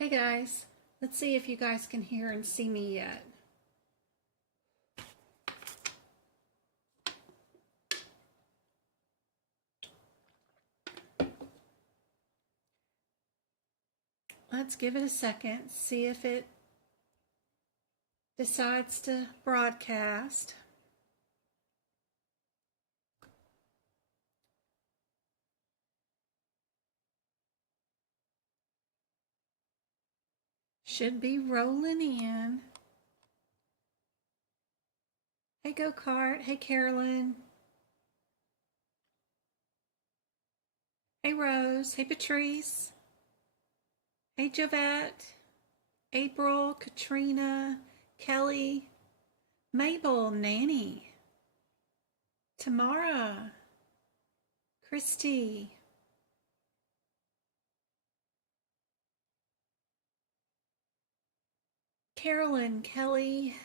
Hey guys, let's see if you guys can hear and see me yet. Let's give it a second, see if it decides to broadcast. Should be rolling in. Hey Go-Kart, hey Carolyn. Hey Rose, hey Patrice. Hey Javette, April, Katrina, Kelly, Mabel, Nanny, Tamara, Christy, Carolyn, Kelly,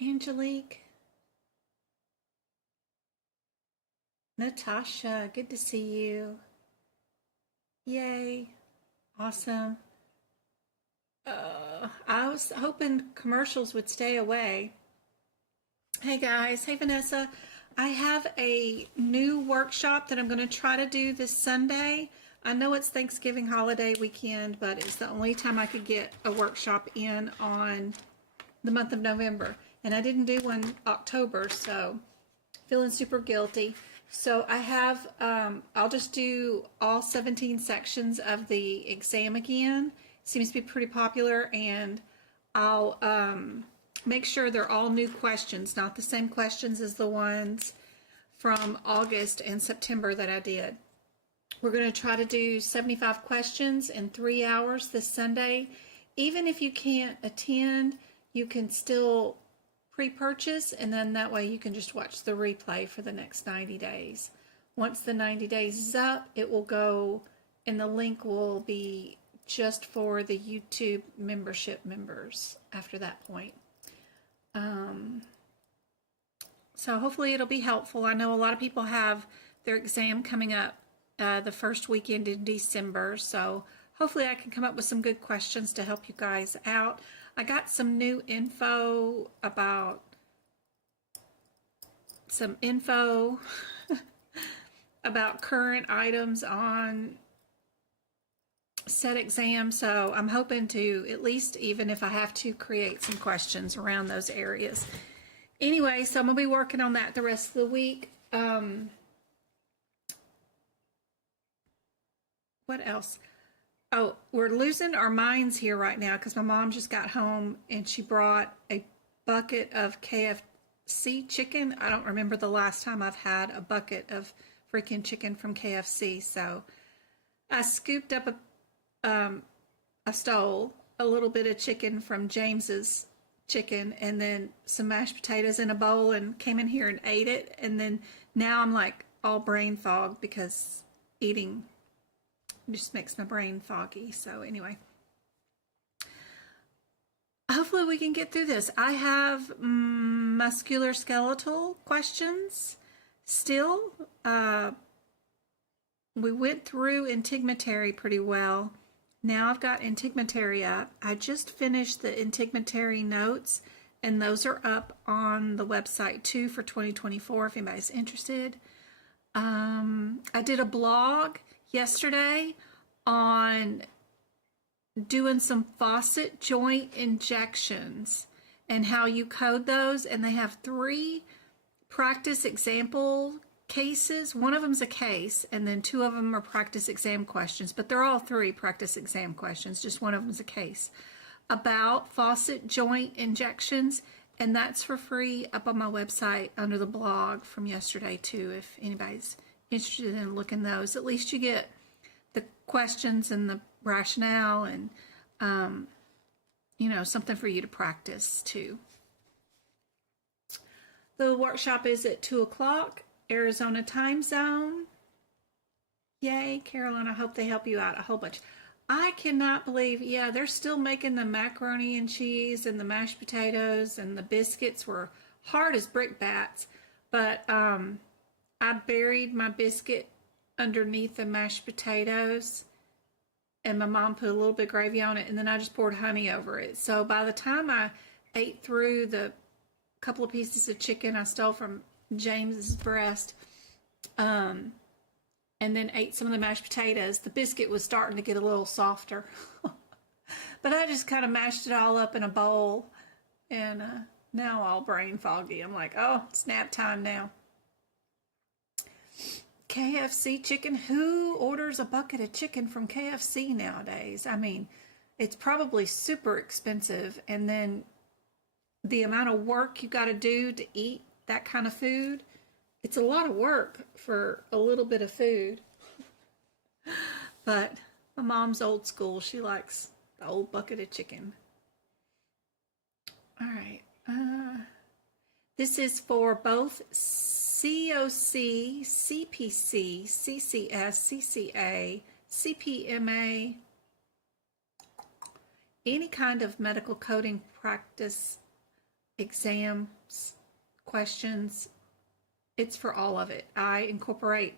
Angelique, Natasha, good to see you. Yay, awesome. I was hoping commercials would stay away. Hey guys, hey Vanessa. I have a new workshop that I'm going to try to do this Sunday. I know it's Thanksgiving holiday weekend, but it's the only time I could get a workshop in on the month of November. And I didn't do one October, so feeling super guilty. So I have, I'll just do all 17 sections of the exam again. Seems to be pretty popular, and I'll make sure they're all new questions, not the same questions as the ones from August and September that I did. We're going to try to do 75 questions in 3 hours this Sunday. Even if you can't attend, you can still pre-purchase, and then that way you can just watch the replay for the next 90 days. Once the 90 days is up, it will go, and the link will be just for the YouTube membership members after that point. So hopefully it'll be helpful. I know a lot of people have their exam coming up the first weekend in December, so hopefully I can come up with some good questions to help you guys out. I got some new info about about current items on set exam, so I'm hoping to, at least even if I have to, create some questions around those areas. Anyway, so I'm going to be working on that the rest of the week. What else? Oh, we're losing our minds here right now because my mom just got home and she brought a bucket of KFC chicken. I don't remember the last time I've had a bucket of freaking chicken from KFC. So I scooped up I stole a little bit of chicken from James's chicken and then some mashed potatoes in a bowl and came in here and ate it. And then now I'm like all brain fog because eating just makes my brain foggy. So anyway, hopefully we can get through this. I have musculoskeletal questions still. We went through integumentary pretty well. Now I've got integumentary up. I just finished the integumentary notes, and those are up on the website too for 2024 if anybody's interested. I did a blog yesterday on doing some faucet joint injections and how you code those, and they have 3 practice example cases. One of them's a case, and then 2 of them are practice exam questions, but they're all 3 practice exam questions. Just one of them's a case about faucet joint injections, and that's for free up on my website under the blog from yesterday too, if anybody's interested in looking those. At least you get the questions and the rationale and you know, something for you to practice too. The workshop is at 2 o'clock Arizona time zone. Yay, Carolyn, I hope they help you out a whole bunch. I cannot believe, yeah, they're still making the macaroni and cheese and the mashed potatoes, and the biscuits were hard as brick bats, but I buried my biscuit underneath the mashed potatoes and my mom put a little bit of gravy on it, and then I just poured honey over it. So by the time I ate through the couple of pieces of chicken I stole from James's breast, and then ate some of the mashed potatoes, the biscuit was starting to get a little softer. But I just kind of mashed it all up in a bowl, and now all brain foggy. I'm like, oh, it's nap time now. KFC chicken. Who orders a bucket of chicken from KFC nowadays? I mean, it's probably super expensive, and then the amount of work you got to do to eat that kind of food, it's a lot of work for a little bit of food. But my mom's old school. She likes the old bucket of chicken. All right. This is for both COC, CPC, CCS, CCA, CPMA, any kind of medical coding practice, exams, questions. It's for all of it. I incorporate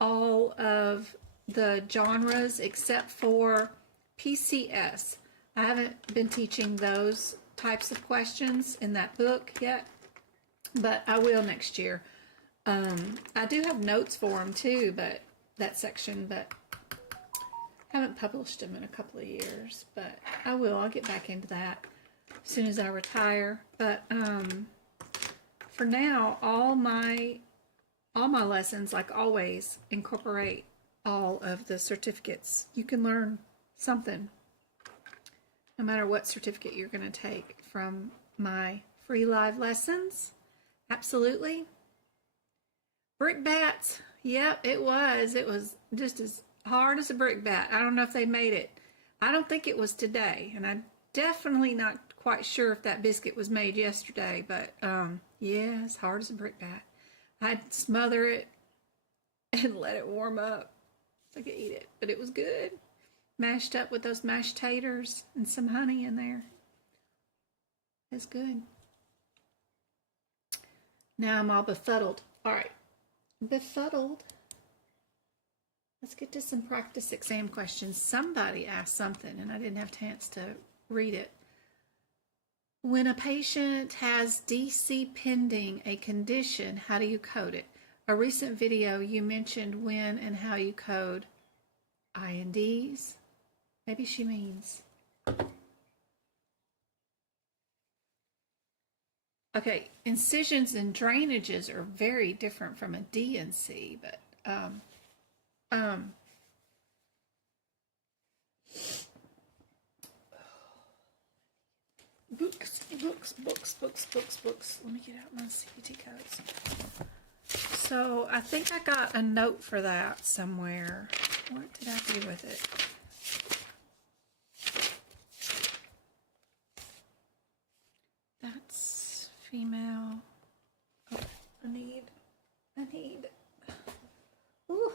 all of the genres except for PCS. I haven't been teaching those types of questions in that book yet, but I will next year. I do have notes for them too, but that section, but haven't published them in a couple of years, but I will. I'll get back into that as soon as I retire. But for now, all my lessons, like always, incorporate all of the certificates. You can learn something no matter what certificate you're going to take from my free live lessons. Absolutely. Brickbats. Yep, it was. It was just as hard as a brickbat. I don't know if they made it. I don't think it was today, and I'm definitely not quite sure if that biscuit was made yesterday, but yeah, as hard as a brickbat. I'd smother it and let it warm up so I could eat it, but it was good. Mashed up with those mashed taters and some honey in there. It's good. Now I'm all befuddled. All right, befuddled. Let's get to some practice exam questions. Somebody asked something and I didn't have a chance to read it. When a patient has DC pending a condition, how do you code it? A recent video you mentioned when and how you code INDs. Maybe she means. Okay, incisions and drainages are very different from a DNC, but books. Let me get out my CPT codes. So I think I got a note for that somewhere. What did I do with it? That's female. Oh, I need. Ooh.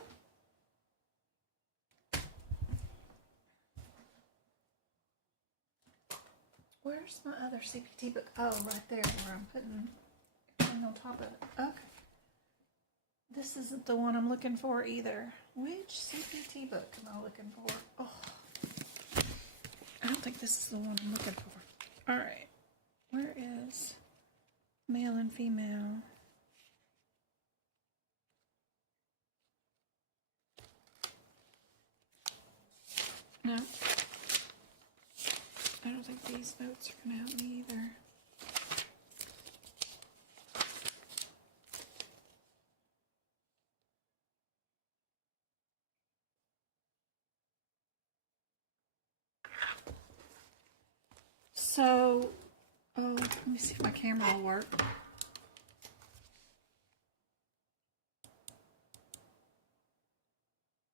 Where's my other CPT book? Oh, right there where I'm putting everything on top of it. Okay. This isn't the one I'm looking for either. Which CPT book am I looking for? Oh, I don't think this is the one I'm looking for. All right. Where is male and female? No. I don't think these notes are going to help me either. So, oh, let me see if my camera will work.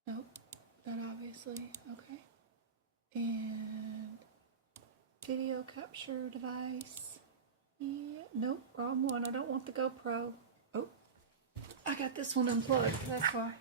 Nope, not obviously. Okay. And video capture device. Yeah, nope, wrong one. I don't want the GoPro. Oh, I got this one unplugged. That's why.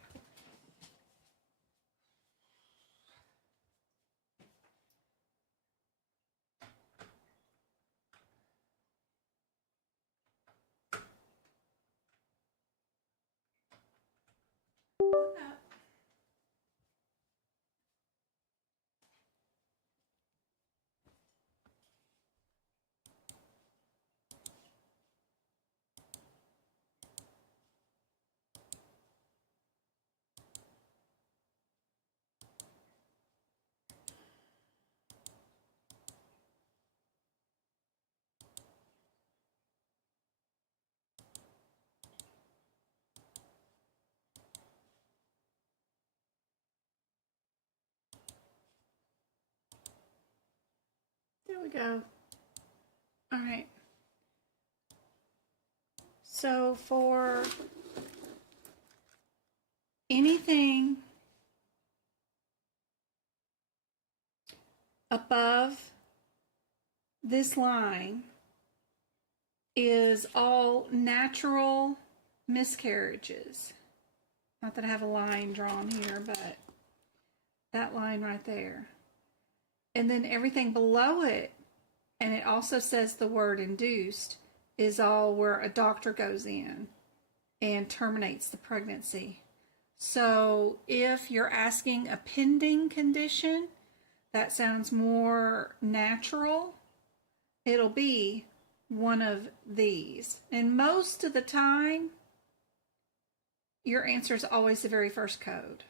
we go. All right. So for anything above this line is all natural miscarriages. Not that I have a line drawn here, but that line right there. And then everything below it, and it also says the word induced, is all where a doctor goes in and terminates the pregnancy. So if you're asking a pending condition, that sounds more natural, it'll be one of these. And most of the time, your answer is always the very first code.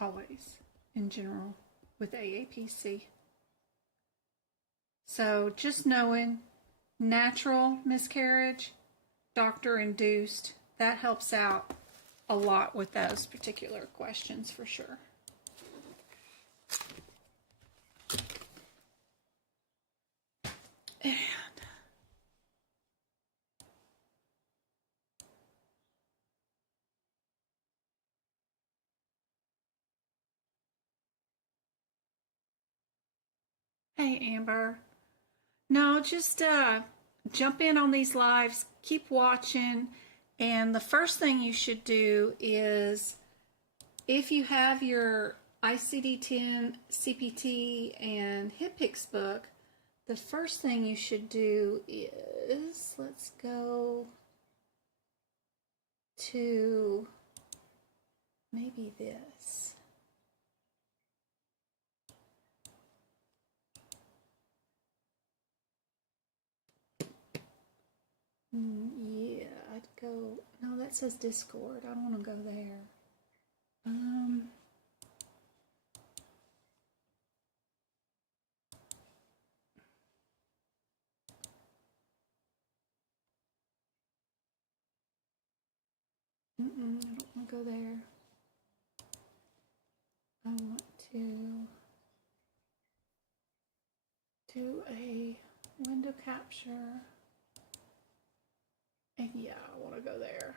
Always, in general, with AAPC. So just knowing natural miscarriage, doctor-induced, that helps out a lot with those particular questions for sure. And hey, Amber. No, just jump in on these lives, keep watching, and the first thing you should do is, if you have your ICD-10, CPT, and HIPICS book, the first thing you should do is, let's go to maybe this. Yeah, I'd go, no, that says Discord. I don't want to go there. I don't want to go there. I want to do a window capture. And yeah, I want to go there.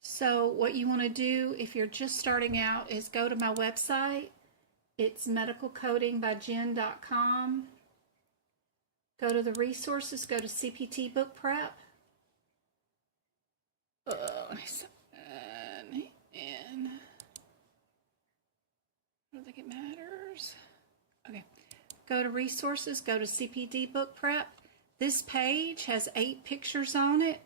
So what you want to do if you're just starting out is go to my website. It's medicalcodingbyjen.com. Go to the resources, go to CPT book prep. And I don't think it matters. Okay. Go to resources, go to CPT book prep. This page has 8 pictures on it.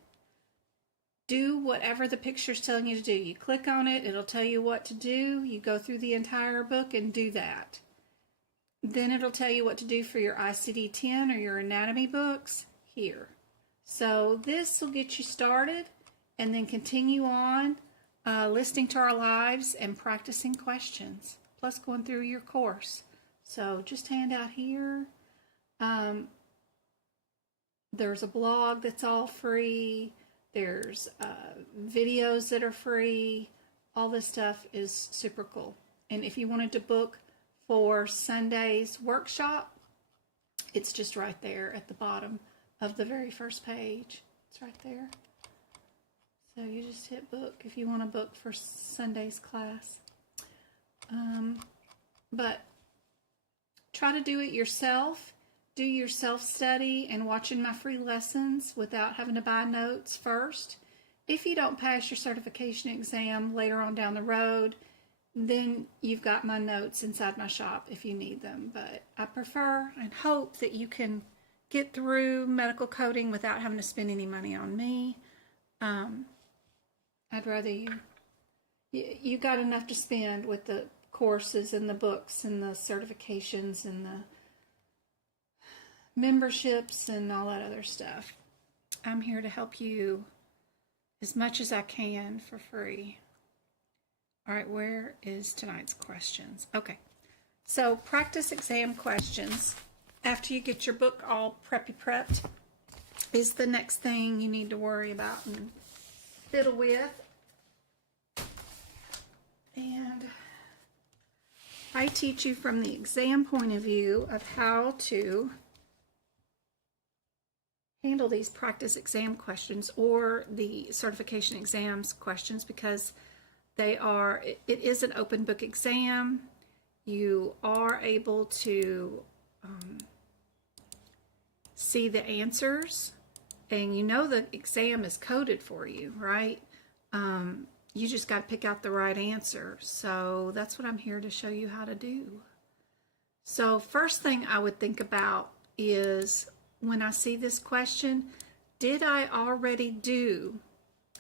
Do whatever the picture's telling you to do. You click on it, it'll tell you what to do. You go through the entire book and do that. Then it'll tell you what to do for your ICD-10 or your anatomy books here. So this will get you started, and then continue on listening to our lives and practicing questions, plus going through your course. So just hand out here. There's a blog that's all free. There's videos that are free. All this stuff is super cool. And if you wanted to book for Sunday's workshop, it's just right there at the bottom of the very first page. It's right there. So you just hit book if you want to book for Sunday's class. But try to do it yourself. Do your self-study and watching my free lessons without having to buy notes first. If you don't pass your certification exam later on down the road, then you've got my notes inside my shop if you need them. But I prefer and hope that you can get through medical coding without having to spend any money on me. I'd rather you got enough to spend with the courses and the books and the certifications and the memberships and all that other stuff. I'm here to help you as much as I can for free. All right, where is tonight's questions? Okay, so practice exam questions after you get your book all prepped is the next thing you need to worry about and fiddle with. And I teach you from the exam point of view of how to handle these practice exam questions or the certification exams questions, because it is an open book exam. You are able to see the answers, and you know the exam is coded for you, right? You just got to pick out the right answer. So that's what I'm here to show you how to do. So first thing I would think about is, when I see this question, did I already do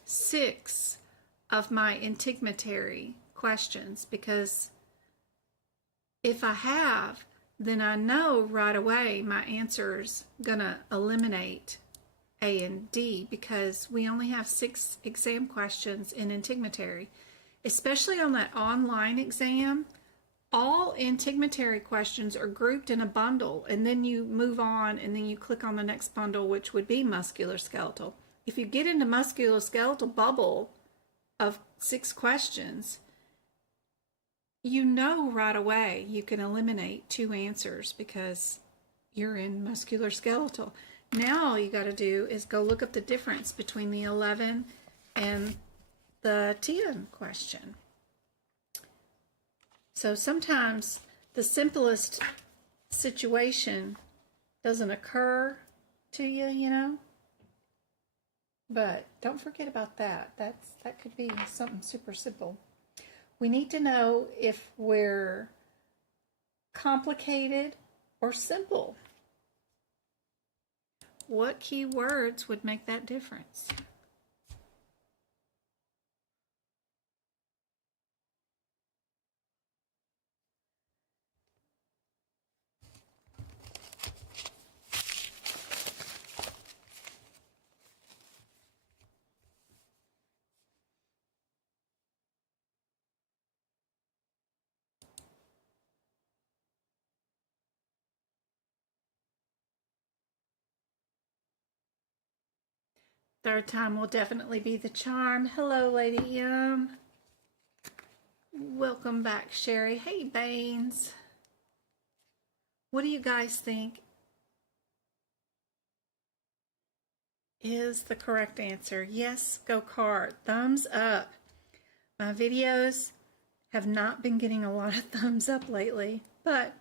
6 of my integumentary questions? Because if I have, then I know right away my answer's gonna eliminate A and D, because we only have 6 exam questions in integumentary. Especially on that online exam, all integumentary questions are grouped in a bundle, and then you move on and then you click on the next bundle, which would be musculoskeletal. If you get into musculoskeletal bubble of 6 questions, you know right away you can eliminate 2 answers because you're in musculoskeletal. Now all you got to do is go look up the difference between the 11 and the 10 question. So sometimes the simplest situation doesn't occur to you, you know. But don't forget about that. That could be something super simple. We need to know if we're complicated or simple. What keywords would make that difference? Third time will definitely be the charm. Hello, Lady M. Welcome back, Sherry. Hey, Baines. What do you guys think is the correct answer? Yes, go card. Thumbs up. My videos have not been getting a lot of thumbs up lately, but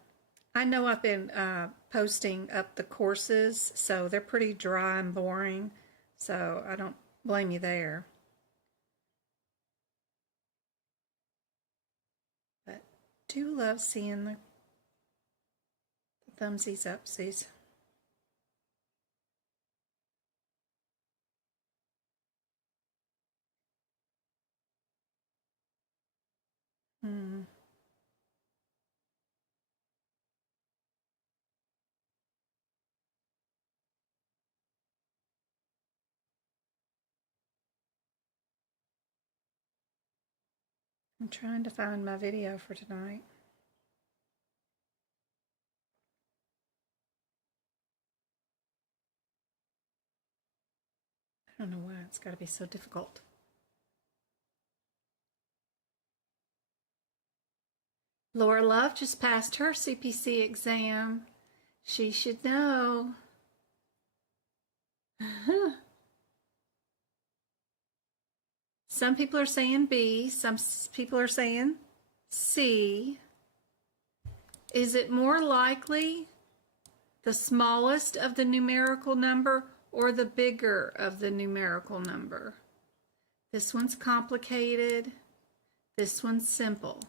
I know I've been posting up the courses, so they're pretty dry and boring, so I don't blame you there. But do love seeing the thumbsies upsies. I'm trying to find my video for tonight. I don't know why it's got to be so difficult. Laura Love just passed her CPC exam. She should know. Some people are saying B, some people are saying C. Is it more likely the smallest of the numerical number or the bigger of the numerical number? This one's complicated. This one's simple.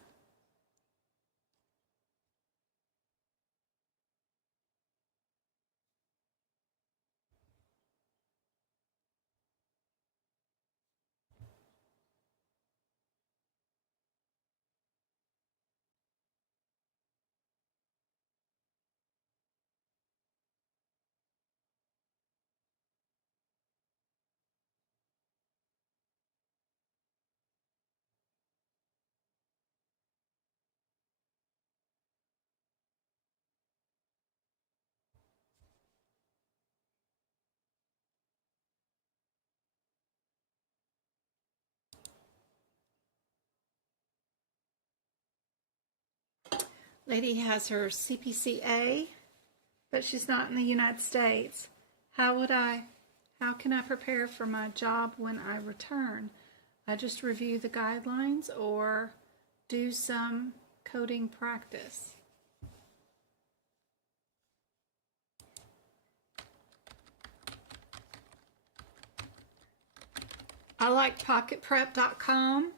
Lady has her CPCA, but she's not in the United States. How can I prepare for my job when I return? I just review the guidelines or do some coding practice. I like pocketprep.com.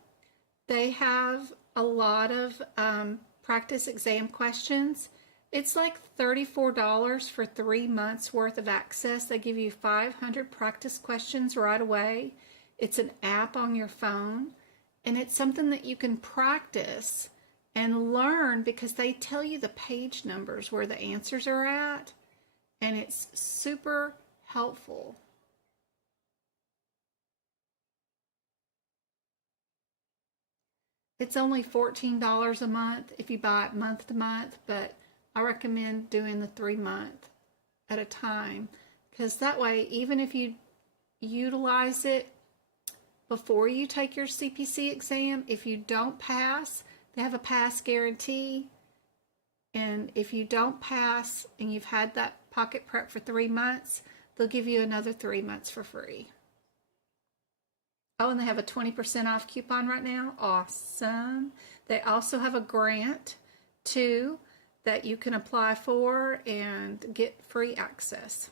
They have a lot of practice exam questions. It's like $34 for 3 months worth of access. They give you 500 practice questions right away. It's an app on your phone, and it's something that you can practice and learn because they tell you the page numbers where the answers are at, and it's super helpful. It's only $14 a month if you buy it month to month, but I recommend doing the 3 month at a time, because that way, even if you utilize it before you take your CPC exam, if you don't pass, they have a pass guarantee. And if you don't pass and you've had that pocket prep for 3 months, they'll give you another 3 months for free. Oh, and they have a 20% off coupon right now. Awesome. They also have a grant too that you can apply for and get free access.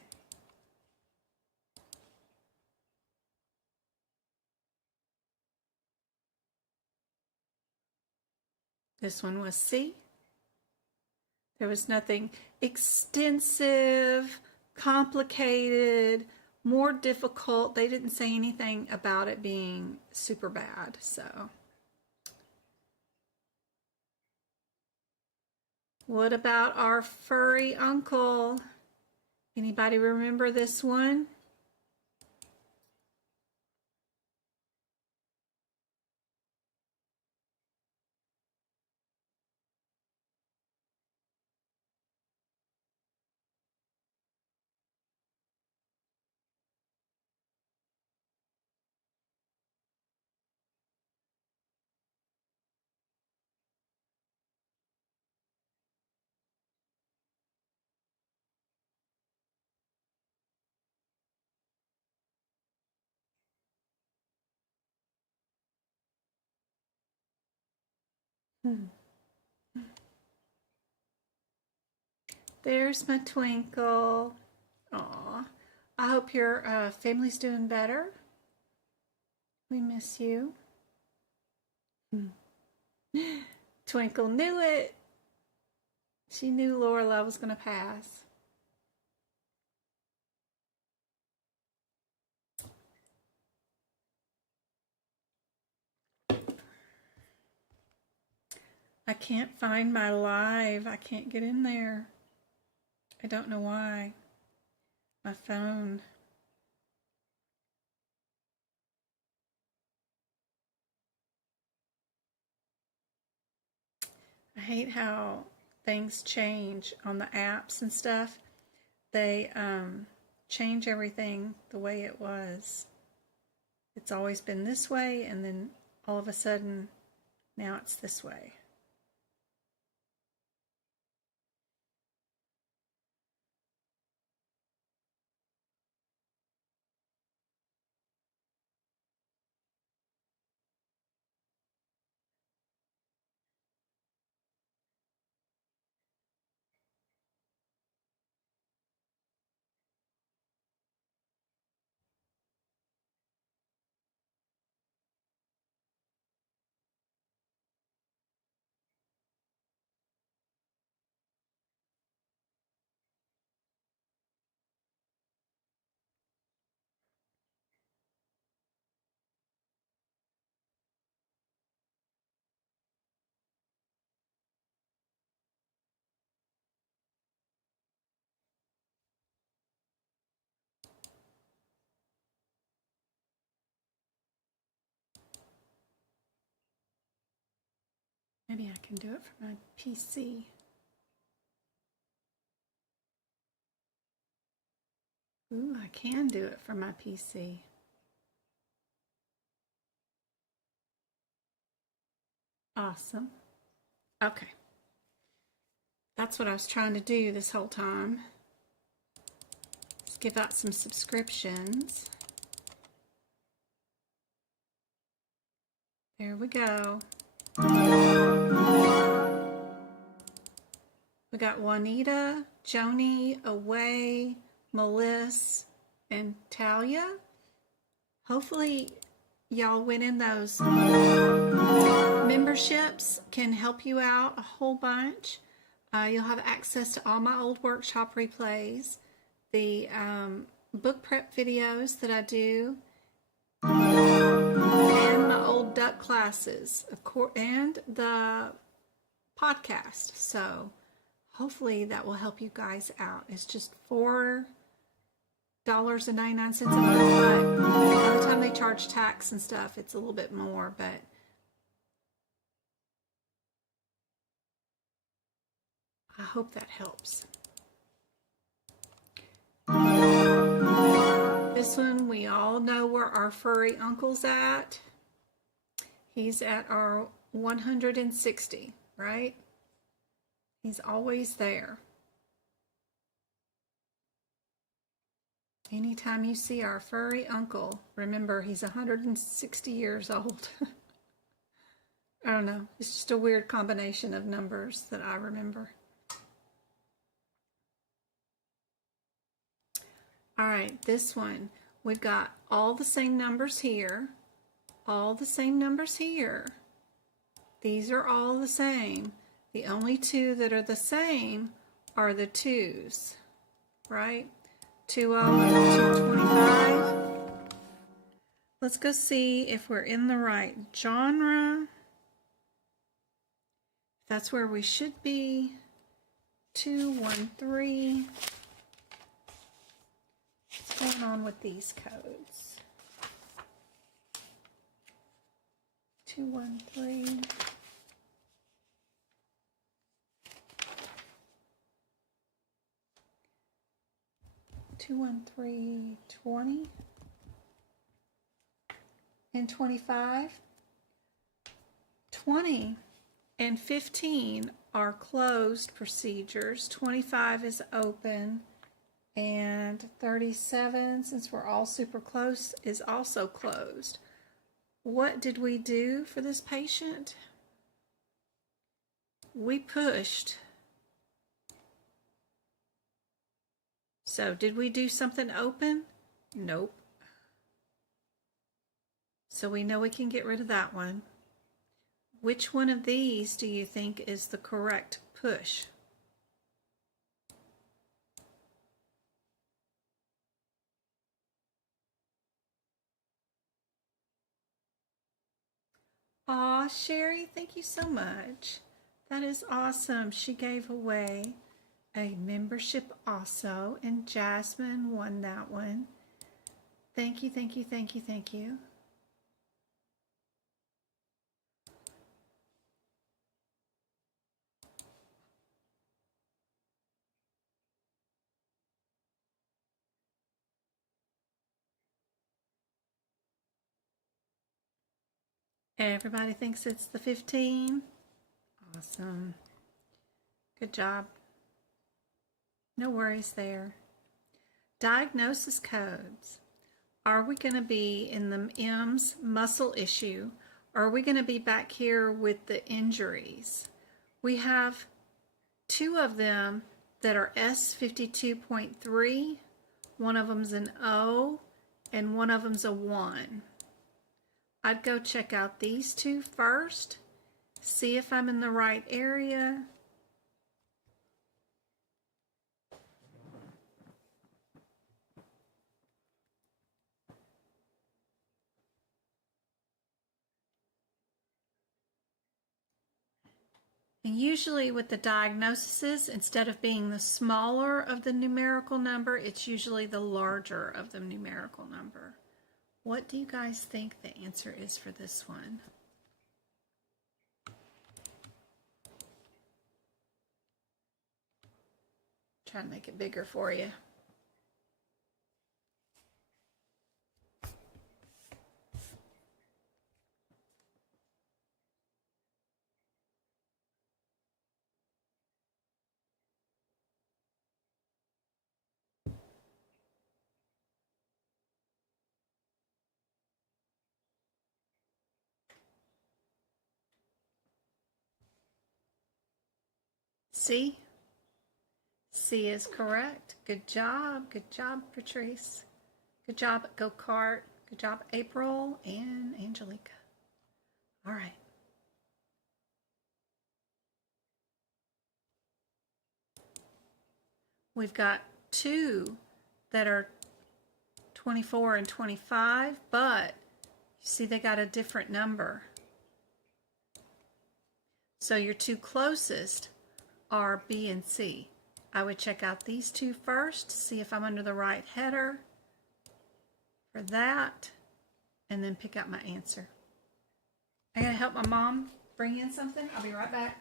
This one was C. There was nothing extensive, complicated, more difficult. They didn't say anything about it being super bad, so. What about our furry uncle? Anybody remember this one? There's my Twinkle. Aw. I hope your family's doing better. We miss you. Twinkle knew it. She knew Lorelai was going to pass. I can't find my live. I can't get in there. I don't know why. My phone. I hate how things change on the apps and stuff. They change everything the way it was. It's always been this way, and then all of a sudden, now it's this way. Maybe I can do it from my PC. Ooh, I can do it from my PC. Awesome. Okay. That's what I was trying to do this whole time. Let's give out some subscriptions. There we go. We got Juanita, Joni, Away, Melissa, and Talia. Hopefully y'all winning those memberships can help you out a whole bunch. You'll have access to all my old workshop replays, the book prep videos that I do, and my old duck classes, of course, and the podcast. So hopefully that will help you guys out. It's just $4.99 a month, but by the time they charge tax and stuff, it's a little bit more, but I hope that helps. This one, we all know where our furry uncle's at. He's at our 160, right? He's always there. Anytime you see our furry uncle, remember he's 160 years old. I don't know. It's just a weird combination of numbers that I remember. All right, this one, we've got all the same numbers here, all the same numbers here. These are all the same. The only two that are the same are the 2s, right? 20 and 225. Let's go see if we're in the right genre. That's where we should be. 213. What's going on with these codes? 213. 213, 20 and 25. 20 and 15 are closed procedures. 25 is open. And 37, since we're all super close, is also closed. What did we do for this patient? We pushed. So did we do something open? Nope. So we know we can get rid of that one. Which one of these do you think is the correct push? Aw, Sherry, thank you so much. That is awesome. She gave away a membership also, and Jasmine won that one. Thank you, thank you, thank you, thank you. Everybody thinks it's the 15. Awesome. Good job. No worries there. Diagnosis codes. Are we going to be in the M's muscle issue? Or are we going to be back here with the injuries? We have two of them that are S52.3. One of them's an O, and one of them's a 1. I'd go check out these two first, see if I'm in the right area. And usually with the diagnoses, instead of being the smaller of the numerical number, it's usually the larger of the numerical number. What do you guys think the answer is for this one? Try to make it bigger for you. C? C is correct. Good job. Good job, Patrice. Good job, Go-Kart. Good job, April and Angelica. All right. We've got two that are 24 and 25, but you see they got a different number. So your two closest are B and C. I would check out these two first, see if I'm under the right header for that, and then pick out my answer. I gotta help my mom bring in something. I'll be right back.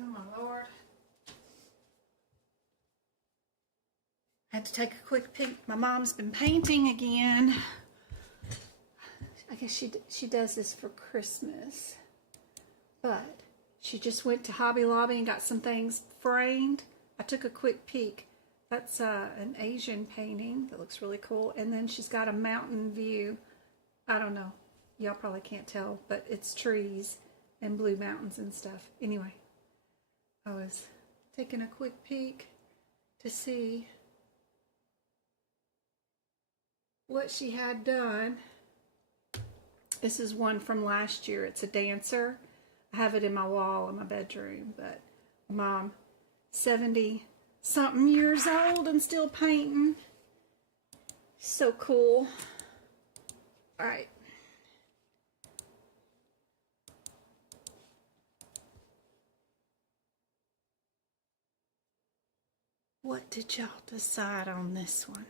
Oh my Lord. I had to take a quick peek. My mom's been painting again. I guess she does this for Christmas. but she just went to Hobby Lobby and got some things framed. I took a quick peek. That's an Asian painting that looks really cool. And then she's got a mountain view. I don't know. Y'all probably can't tell, but it's trees and blue mountains and stuff. Anyway, I was taking a quick peek to see what she had done. This is one from last year. It's a dancer. I have it in my wall in my bedroom, but Mom, 70-something years old and still painting. So cool. All right. What did y'all decide on this one?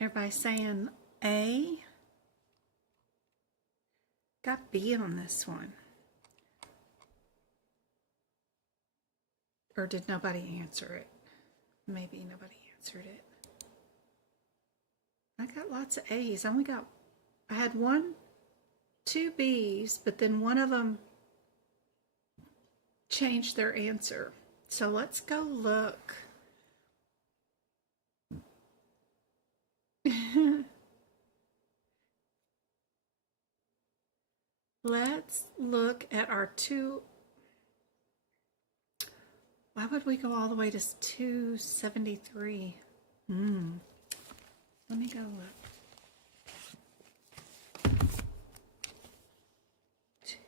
Everybody saying A? Got B on this one. Or did nobody answer it? Maybe nobody answered it. I got lots of A's. I had two B's, but then one of them changed their answer. So let's go look. Let's look at our two. Why would we go all the way to 273? Let me go look.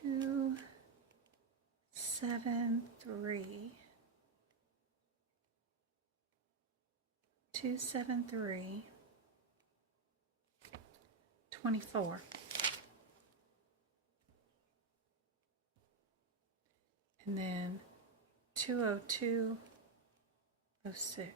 273. 273. 24. And then 20206.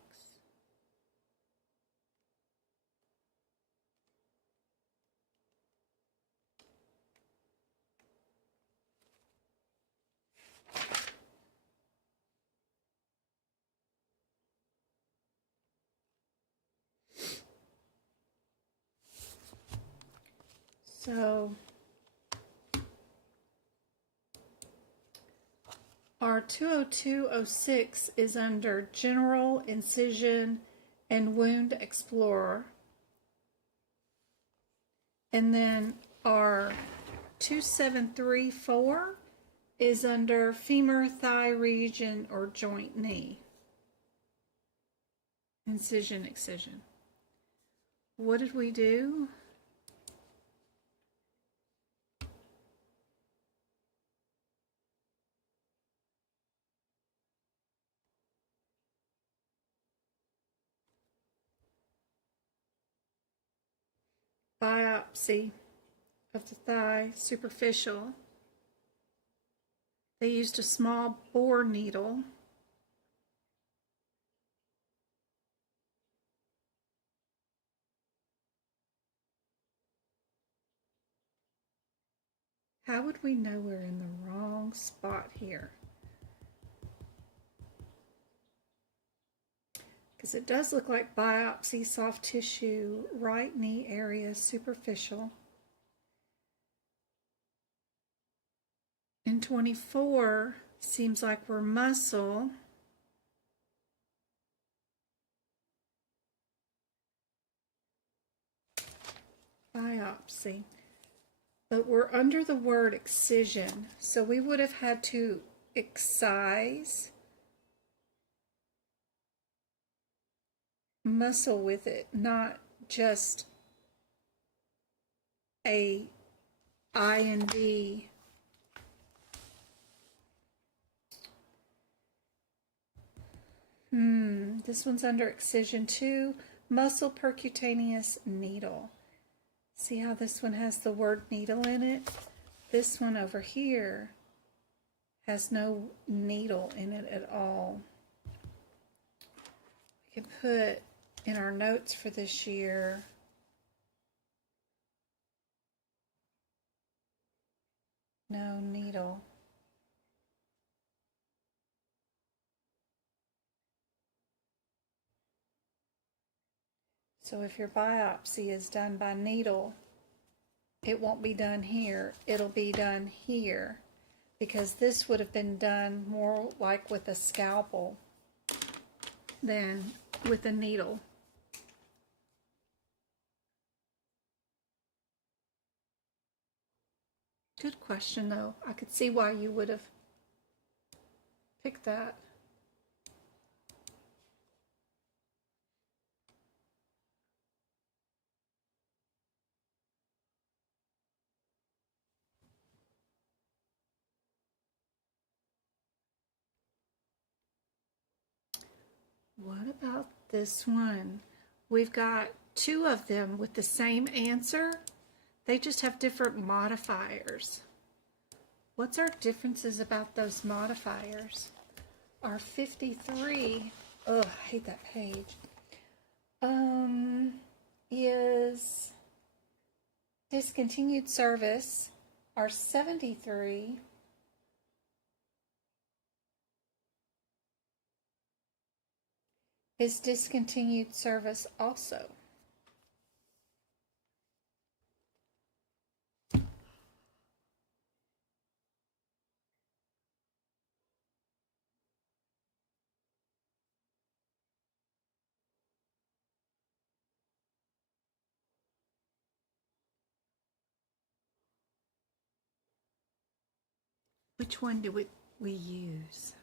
So our 20206 is under General Incision and Wound Explorer. And then our 2734 is under Femur, Thigh Region, or Joint Knee. Incision, excision. What did we do? Biopsy of the thigh, superficial. They used a small bore needle. How would we know we're in the wrong spot here? Because it does look like biopsy, soft tissue, right knee area, superficial. In 24, seems like we're muscle. Biopsy. But we're under the word excision, so we would have had to excise muscle with it, not just a I and D. This one's under excision too. Muscle percutaneous needle. See how this one has the word needle in it? This one over here has no needle in it at all. We can put in our notes for this year, no needle. So if your biopsy is done by needle, it won't be done here. It'll be done here because this would have been done more like with a scalpel than with a needle. Good question, though. I could see why you would have picked that. What about this one? We've got two of them with the same answer. They just have different modifiers. What's our differences about those modifiers? Our 53, oh, I hate that page, is discontinued service. Our 73 is discontinued service also. Which one do we use?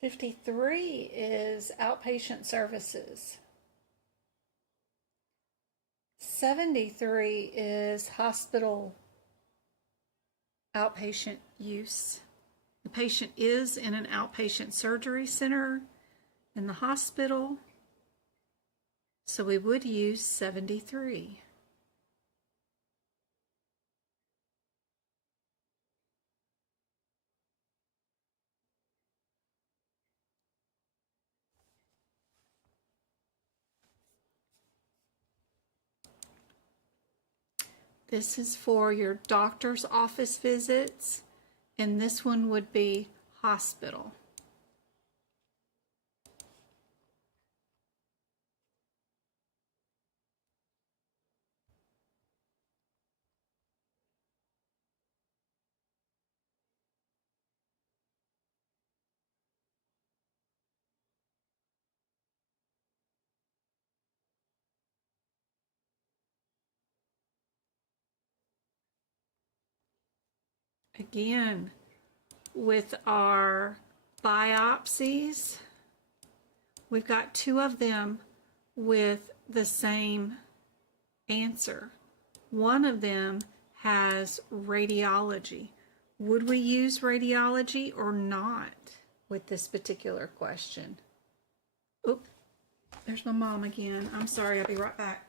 '53 is outpatient services. 73 is hospital outpatient use. The patient is in an outpatient surgery center in the hospital, so we would use 73. This is for your doctor's office visits, and this one would be hospital. Again, with our biopsies, we've got two of them with the same answer. One of them has radiology. Would we use radiology or not with this particular question? Oop, there's my mom again. I'm sorry, I'll be right back.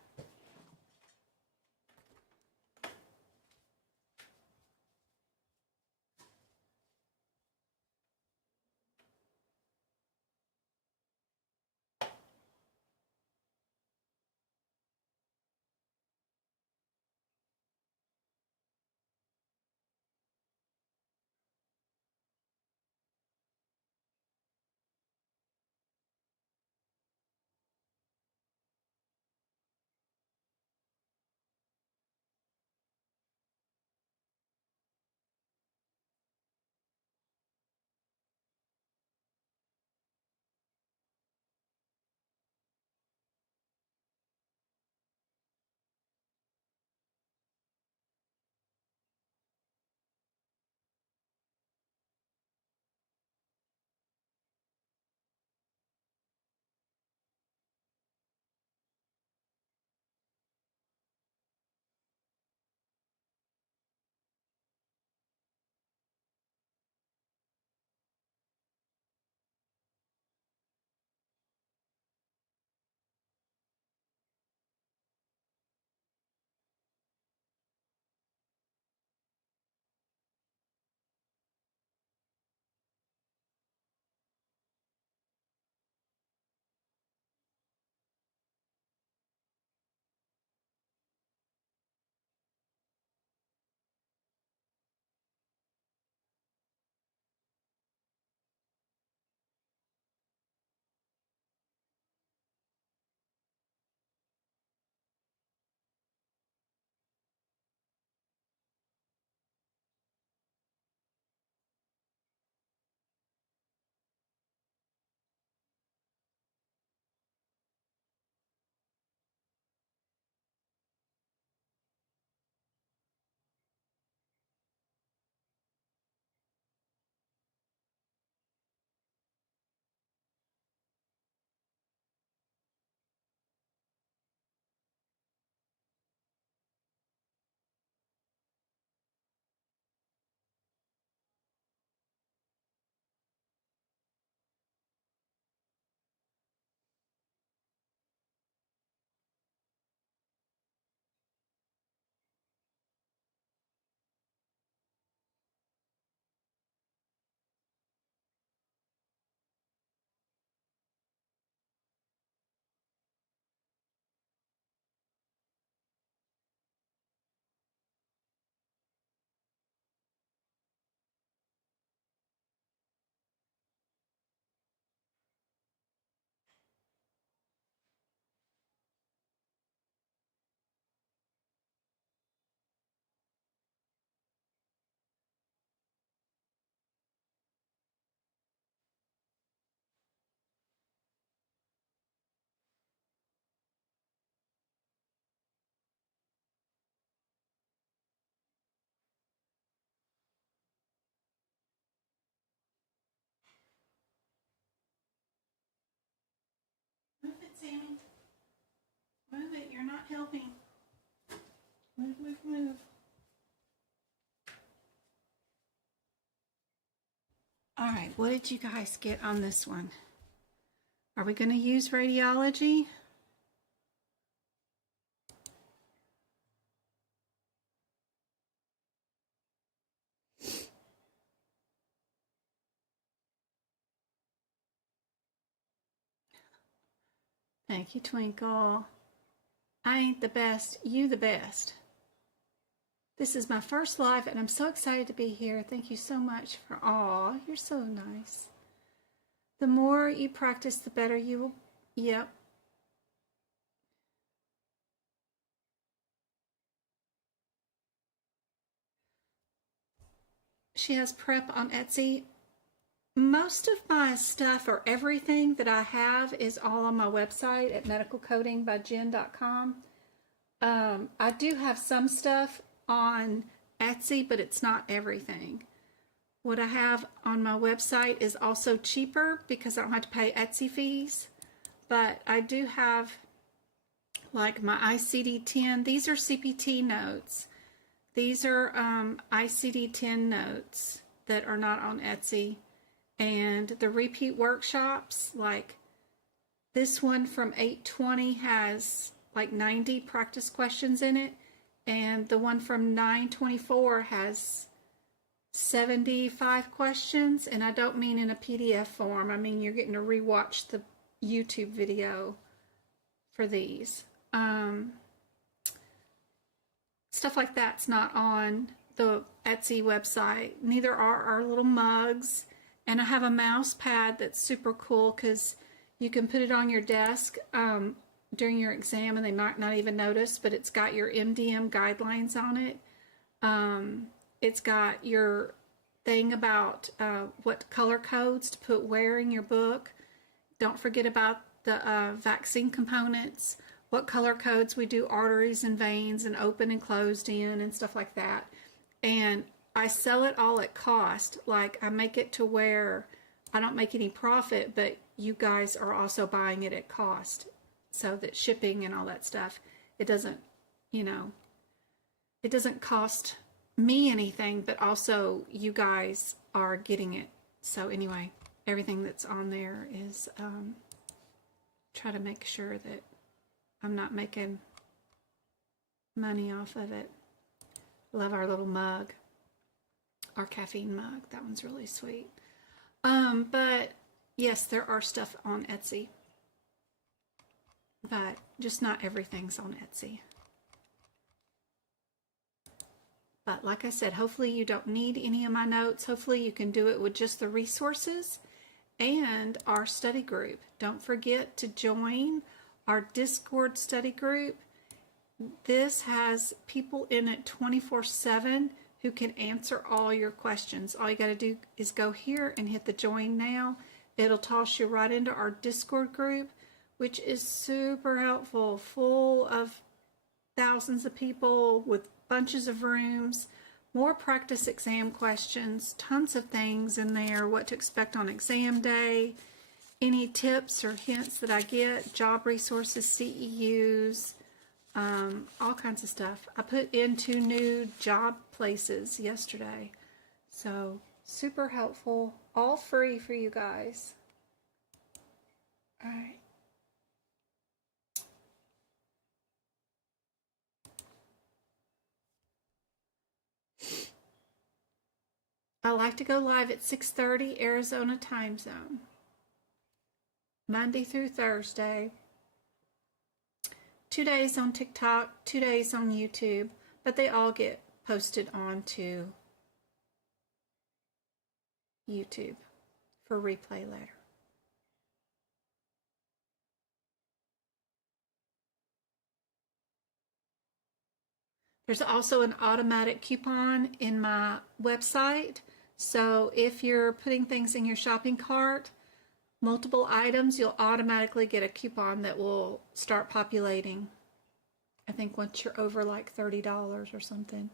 Move it. You're not helping. Move, move, move. All right, what did you guys get on this one? Are we going to use radiology? Thank you, Twinkle. I ain't the best, you the best. This is my first live, and I'm so excited to be here. Thank you so much for all. You're so nice. The more you practice, the better you will. Yep. She has prep on Etsy. Most of my stuff, or everything that I have, is all on my website at medicalcodingbyjen.com. I do have some stuff on Etsy, but it's not everything. What I have on my website is also cheaper because I don't have to pay Etsy fees. But I do have like my ICD-10. These are CPT notes. These are ICD-10 notes that are not on Etsy. And the repeat workshops, like this one from 820 has like 90 practice questions in it. And the one from 924 has 75 questions. And I don't mean in a PDF form. I mean, you're getting to rewatch the YouTube video for these. Stuff like that's not on the Etsy website. Neither are our little mugs. And I have a mouse pad that's super cool because you can put it on your desk during your exam and they might not even notice, but it's got your MDM guidelines on it. It's got your thing about what color codes to put where in your book. Don't forget about the vaccine components, what color codes we do arteries and veins and open and closed in and stuff like that. And I sell it all at cost. Like I make it to where I don't make any profit, but you guys are also buying it at cost. So that shipping and all that stuff, it doesn't, you know, it doesn't cost me anything, but also you guys are getting it. So anyway, everything that's on there is try to make sure that I'm not making money off of it. Love our little mug, our caffeine mug. That one's really sweet. But yes, there are stuff on Etsy, but just not everything's on Etsy. But like I said, hopefully you don't need any of my notes. Hopefully you can do it with just the resources and our study group. Don't forget to join our Discord study group. This has people in it 24/7 who can answer all your questions. All you got to do is go here and hit the join now. It'll toss you right into our Discord group, which is super helpful, full of thousands of people with bunches of rooms, more practice exam questions, tons of things in there, what to expect on exam day, any tips or hints that I get, job resources, CEUs, all kinds of stuff. I put in 2 new job places yesterday, so super helpful, all free for you guys. All right. I like to go live at 6:30 Arizona time zone, Monday through Thursday. 2 days on TikTok, 2 days on YouTube, but they all get posted onto YouTube for replay later. There's also an automatic coupon in my website. So if you're putting things in your shopping cart, multiple items, you'll automatically get a coupon that will start populating. I think once you're over like $30 or something.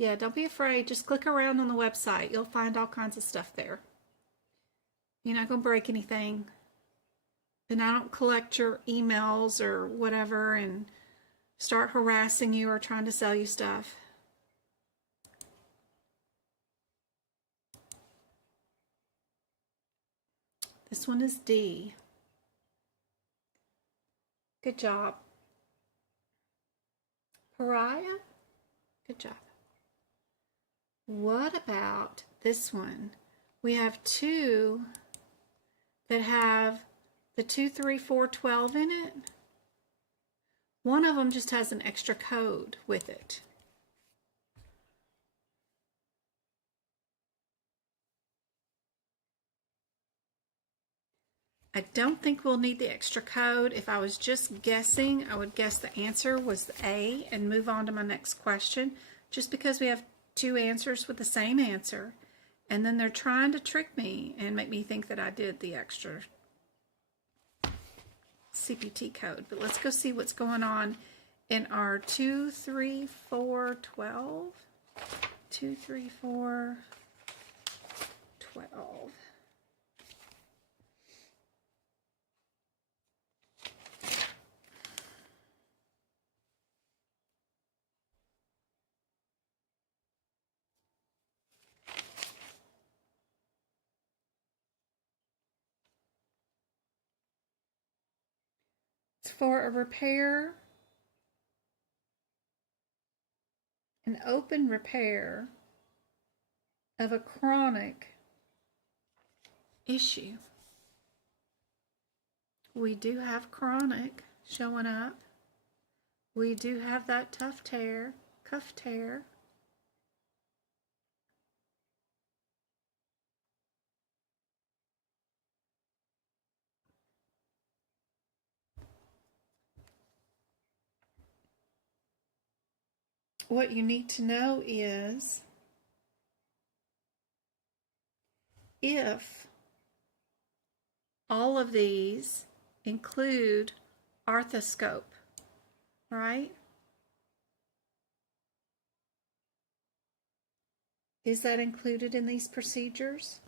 Yeah, don't be afraid. Just click around on the website. You'll find all kinds of stuff there. You're not going to break anything. And I don't collect your emails or whatever and start harassing you or trying to sell you stuff. This one is D. Good job. Pariah? Good job. What about this one? We have two that have the 2, 3, 4, 12 in it. One of them just has an extra code with it. I don't think we'll need the extra code. If I was just guessing, I would guess the answer was A and move on to my next question, just because we have two answers with the same answer. And then they're trying to trick me and make me think that I did the extra CPT code. But let's go see what's going on in our 2, 3, 4, 12. 2, 3, 4, 12. It's for a repair, an open repair of a chronic issue. We do have chronic showing up. We do have that tough tear, cuff tear. What you need to know is if all of these include arthroscope, right? Is that included in these procedures?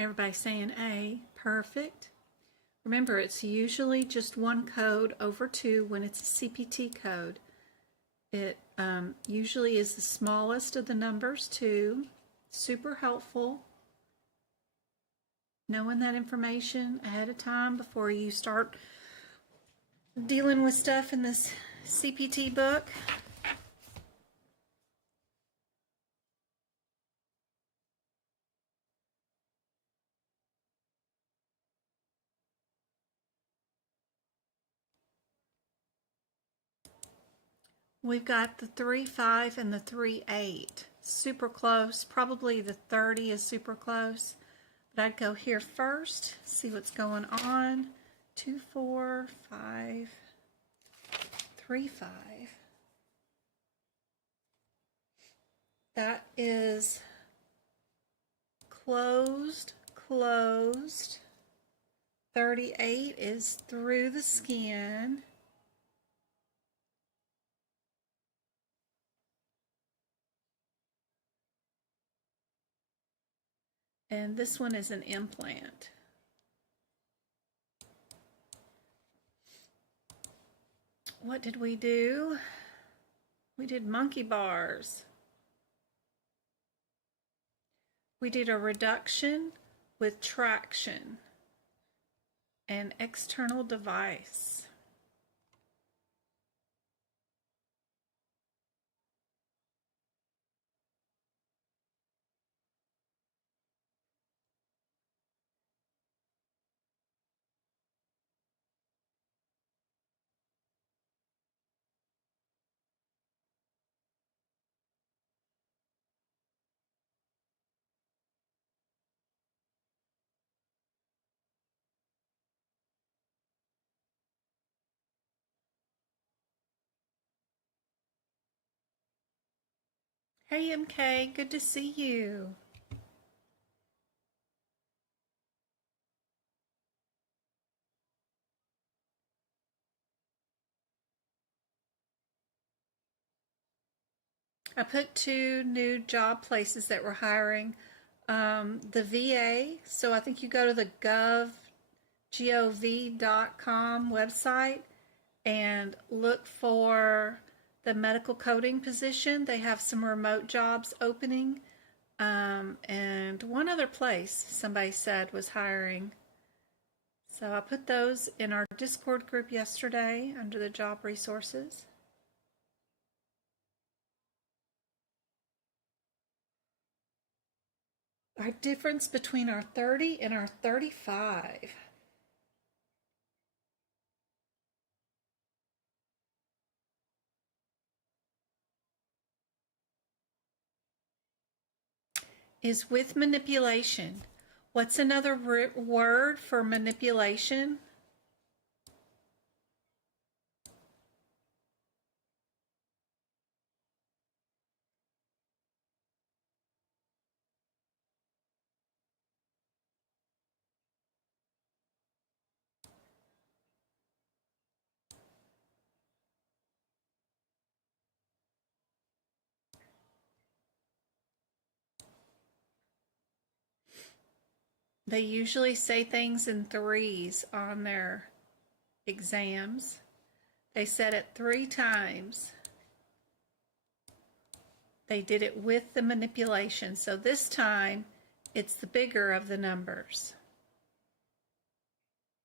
Everybody's saying A. Perfect. Remember, it's usually just one code over two when it's a CPT code. It usually is the smallest of the numbers too. Super helpful. Knowing that information ahead of time before you start dealing with stuff in this CPT book. We've got the 3-5 and the 3-8. Super close. Probably the 30 is super close. But I'd go here first, see what's going on. 2, 4, 5, 3, 5. That is closed, closed. 38 is through the skin. And this one is an implant. What did we do? We did monkey bars. We did a reduction with traction and external device. Hey MK, good to see you. I put 2 new job places that we're hiring. The VA, so I think you go to the gov.com website and look for the medical coding position. They have some remote jobs opening. And one other place somebody said was hiring. So I put those in our Discord group yesterday under the job resources. Our difference between our 30 and our 35. Is with manipulation. What's another word for manipulation? They usually say things in threes on their exams. They said it 3 times. They did it with the manipulation. So this time, it's the bigger of the numbers,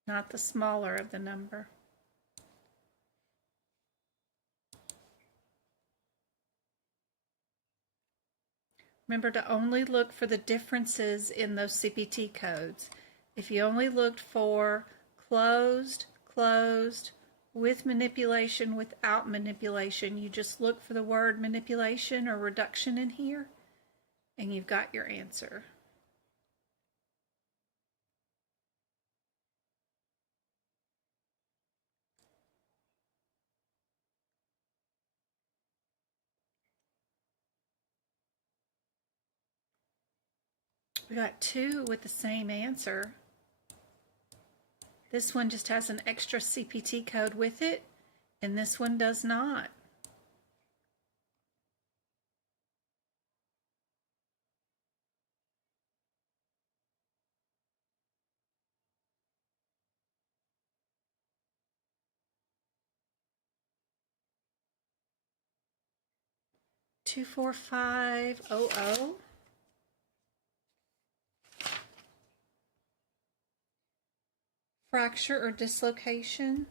not the smaller of the number. Remember to only look for the differences in those CPT codes. If you only looked for closed, closed, with manipulation, without manipulation, you just look for the word manipulation or reduction in here, and you've got your answer. We got 2 with the same answer. This one just has an extra CPT code with it, and this one does not. Two, 4, 5, 0. Fracture or dislocation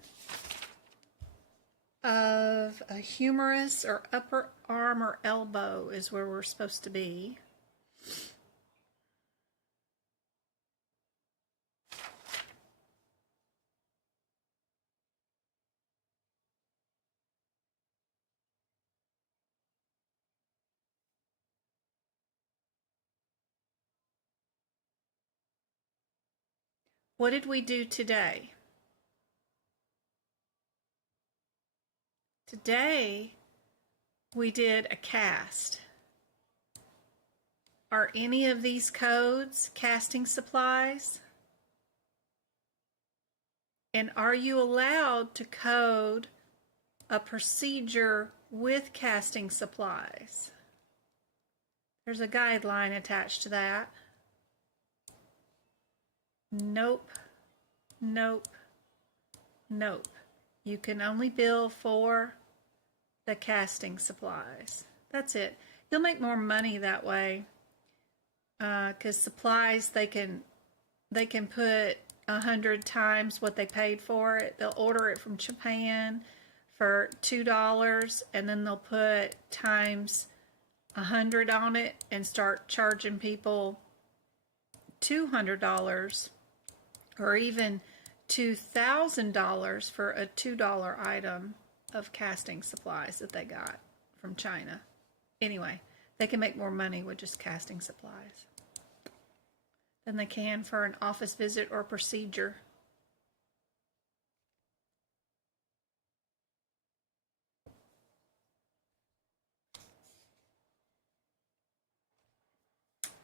of a humerus or upper arm or elbow is where we're supposed to be. What did we do today? Today, we did a cast. Are any of these codes casting supplies? And are you allowed to code a procedure with casting supplies? There's a guideline attached to that. Nope, nope, nope. You can only bill for the casting supplies. That's it. You'll make more money that way, because supplies, they can put 100 times what they paid for it. They'll order it from Japan for $2, and then they'll put times 100 on it and start charging people $200 or even $2,000 for a $2 item of casting supplies that they got from China. Anyway, they can make more money with just casting supplies than they can for an office visit or procedure.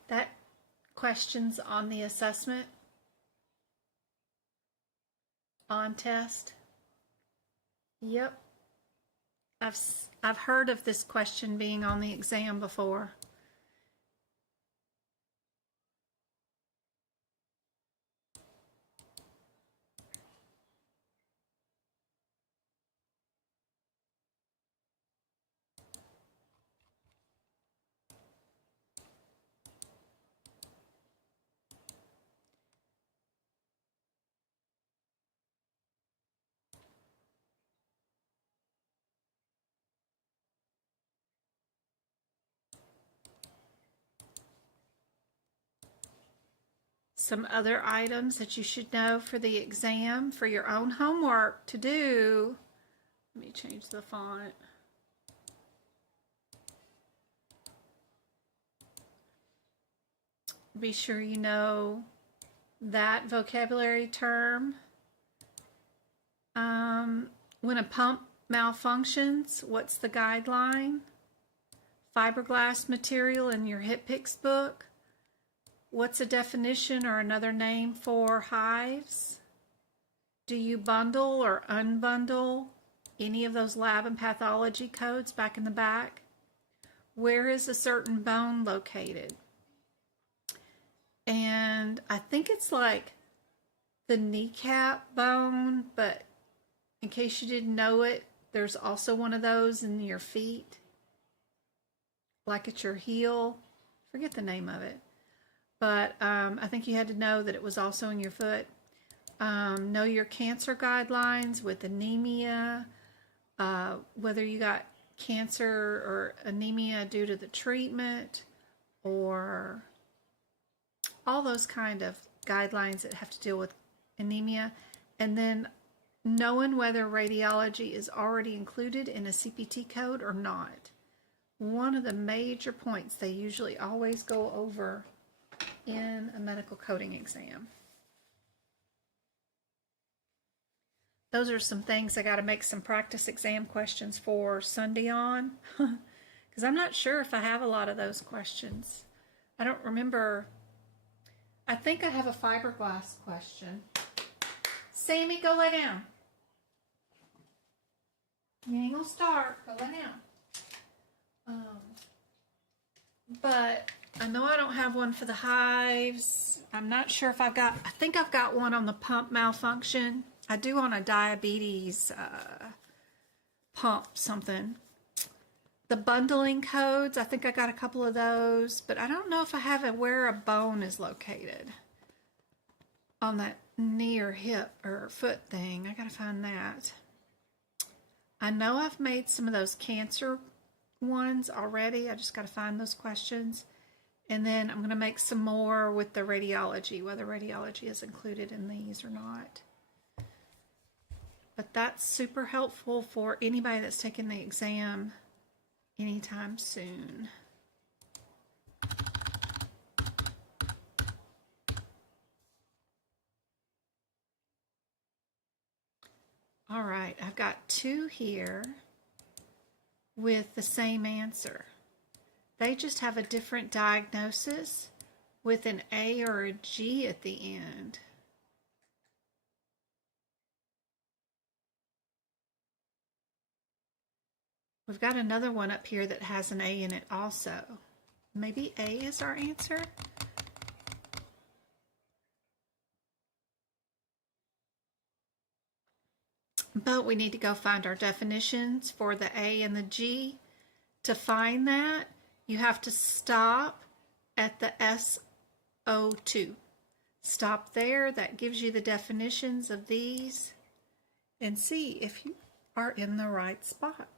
That question's on the assessment on test. Yep. I've heard of this question being on the exam before. Some other items that you should know for the exam, for your own homework to do. Let me change the font. Be sure you know that vocabulary term. When a pump malfunctions, what's the guideline? Fiberglass material in your HipPix book. What's a definition or another name for hives? Do you bundle or unbundle any of those lab and pathology codes back in the back? Where is a certain bone located? And I think it's like the kneecap bone, but in case you didn't know it, there's also one of those in your feet, like at your heel. Forget the name of it. But I think you had to know that it was also in your foot. Know your cancer guidelines with anemia, whether you got cancer or anemia due to the treatment, or all those kind of guidelines that have to deal with anemia. And then knowing whether radiology is already included in a CPT code or not. One of the major points they usually always go over in a medical coding exam. Those are some things I got to make some practice exam questions for Sunday on, because I'm not sure if I have a lot of those questions. I don't remember. I think I have a fiberglass question. Sammy, go lay down. You ain't gonna start. Go lay down. But I know I don't have one for the hives. I'm not sure if I think I've got one on the pump malfunction. I do on a diabetes pump something. The bundling codes, I think I got a couple of those, but I don't know if I have where a bone is located on that knee or hip or foot thing. I gotta find that. I know I've made some of those cancer ones already. I just gotta find those questions. And then I'm going to make some more with the radiology, whether radiology is included in these or not. But that's super helpful for anybody that's taking the exam anytime soon. All right, I've got two here with the same answer. They just have a different diagnosis with an A or a G at the end. We've got another one up here that has an A in it also. Maybe A is our answer? But we need to go find our definitions for the A and the G. To find that, you have to stop at the SO2. Stop there. That gives you the definitions of these and see if you are in the right spot.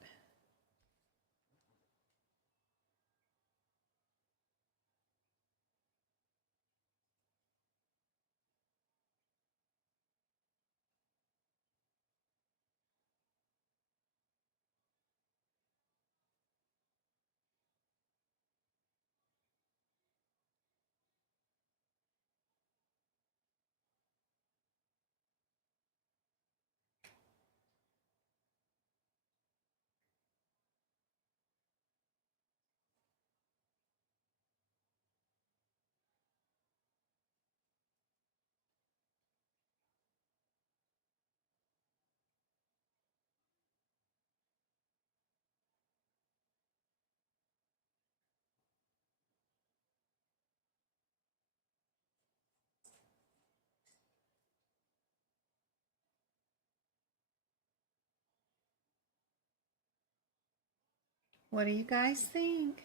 What do you guys think?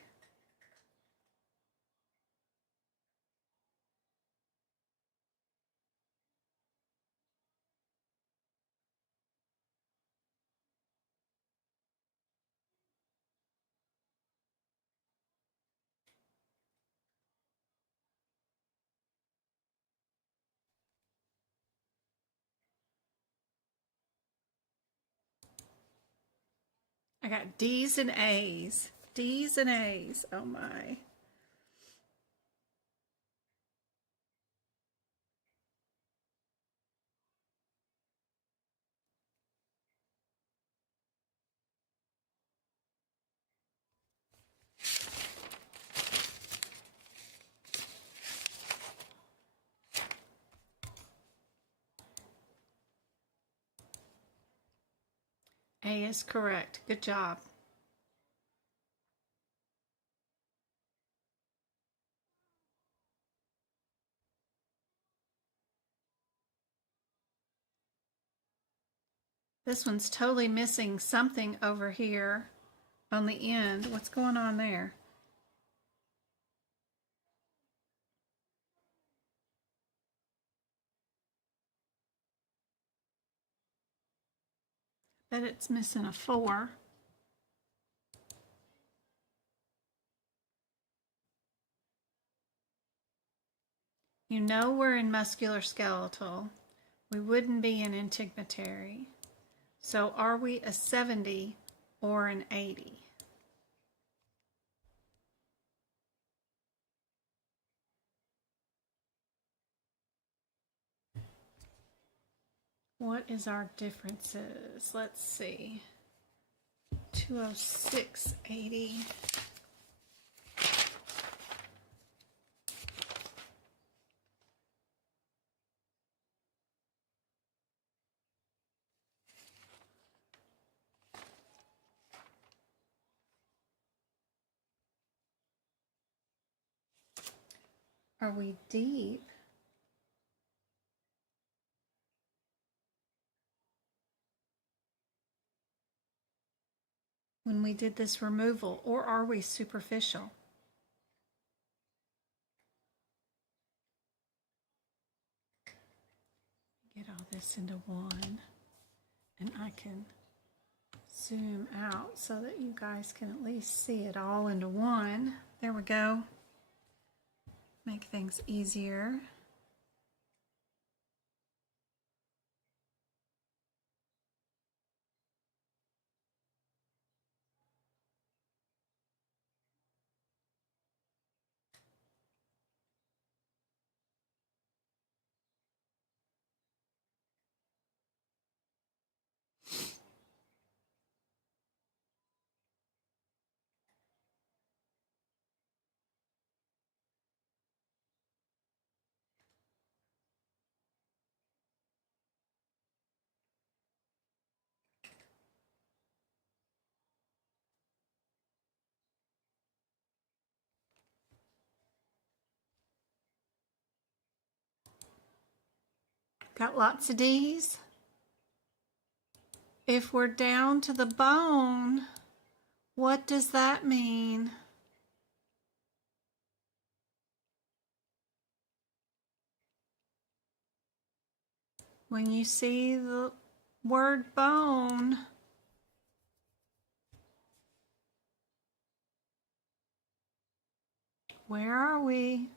I got D's and A's. D's and A's. Oh my. A is correct. Good job. This one's totally missing something over here on the end. What's going on there? Bet it's missing a 4. You know we're in musculoskeletal. We wouldn't be in integumentary. So are we a 70 or an 80? What is our differences? Let's see. 206, 80. Are we deep? When we did this removal, or are we superficial? Get all this into one, and I can zoom out so that you guys can at least see it all into one. There we go. Make things easier. Got lots of D's. If we're down to the bone, what does that mean? When you see the word bone, where are we?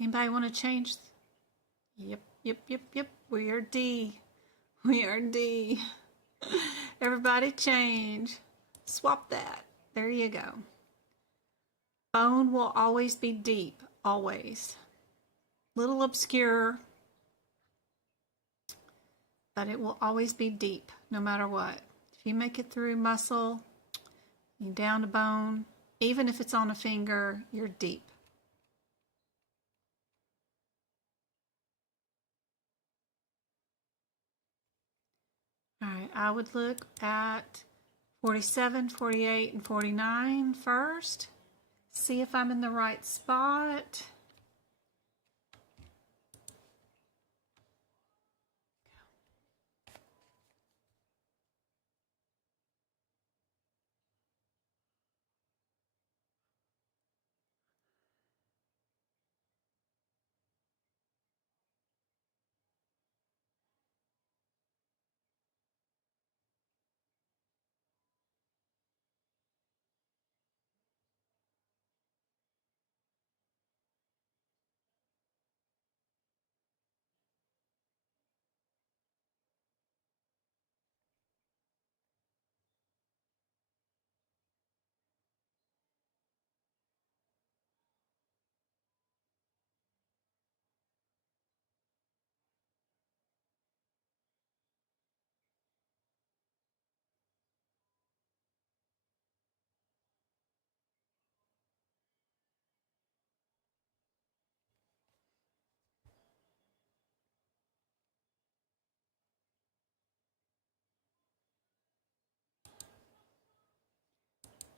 Anybody want to change? Yep. We are D. We are D. Everybody change. Swap that. There you go. Bone will always be deep. Always. Little obscure, but it will always be deep, no matter what. If you make it through muscle, you down to bone, even if it's on a finger, you're deep. All right, I would look at 47, 48, and 49 first. See if I'm in the right spot.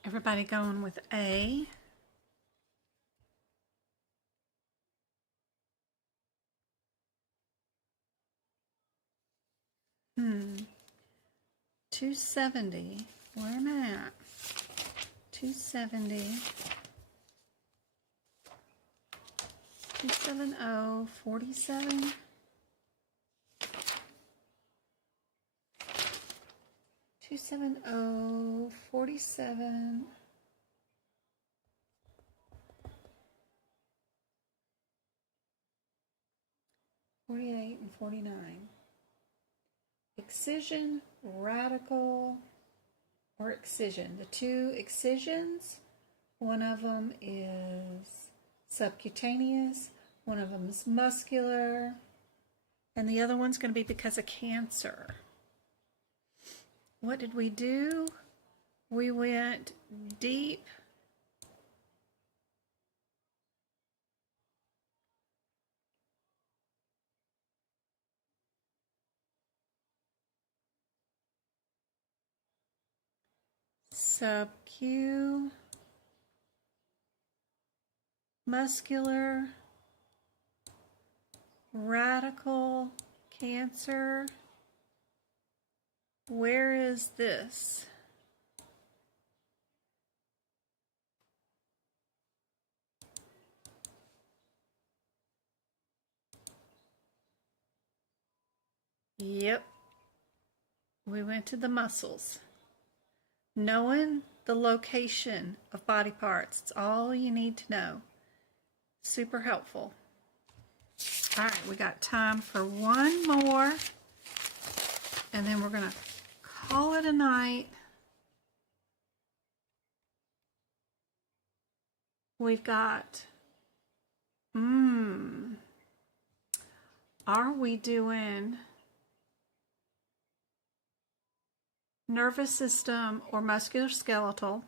Everybody going with A. Hmm. 270. Where am I at? 270. 270, 47. 270, 47. 48 and 49. Excision, radical, or excision. The two excisions, one of them is subcutaneous, one of them is muscular, and the other one's going to be because of cancer. What did we do? We went deep. Subcu, muscular, radical, cancer. Where is this? Yep, we went to the muscles. Knowing the location of body parts, it's all you need to know. Super helpful. All right, we got time for one more, and then we're gonna call it a night. We've got, are we doing nervous system or musculoskeletal?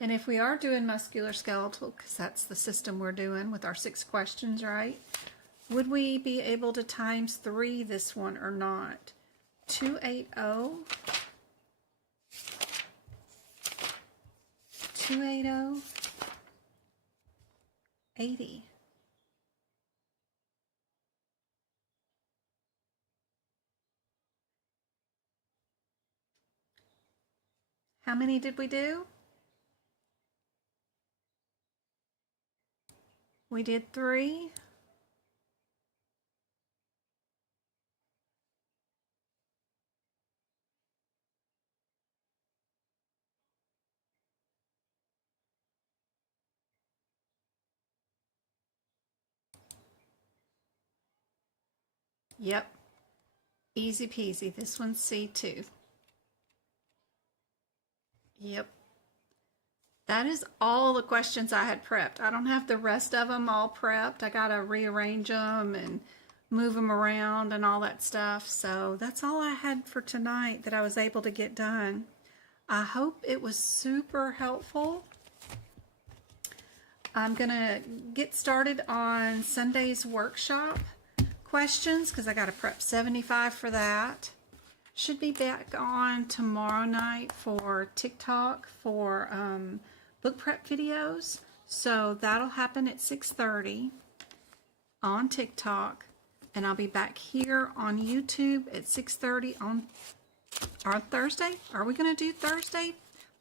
And if we are doing musculoskeletal, because that's the system we're doing with our 6 questions, right? Would we be able to times 3 this one or not? 280, 280, 80. How many did we do? We did 3. Yep. Easy peasy. This one's C2. Yep. That is all the questions I had prepped. I don't have the rest of them all prepped. I got to rearrange them and move them around and all that stuff. So that's all I had for tonight that I was able to get done. I hope it was super helpful. I'm going to get started on Sunday's workshop questions because I got to prep 75 for that. Should be back on tomorrow night for TikTok for book prep videos. So that'll happen at 6:30 on TikTok. And I'll be back here on YouTube at 6:30 on Thursday. Are we going to do Thursday?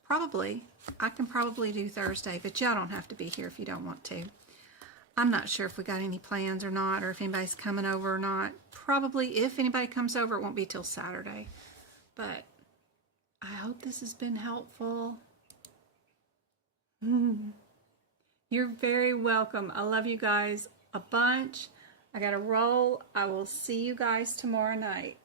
Probably. I can probably do Thursday, but y'all don't have to be here if you don't want to. I'm not sure if we got any plans or not, or if anybody's coming over or not. Probably if anybody comes over, it won't be till Saturday. But I hope this has been helpful. You're very welcome. I love you guys a bunch. I got to roll. I will see you guys tomorrow night.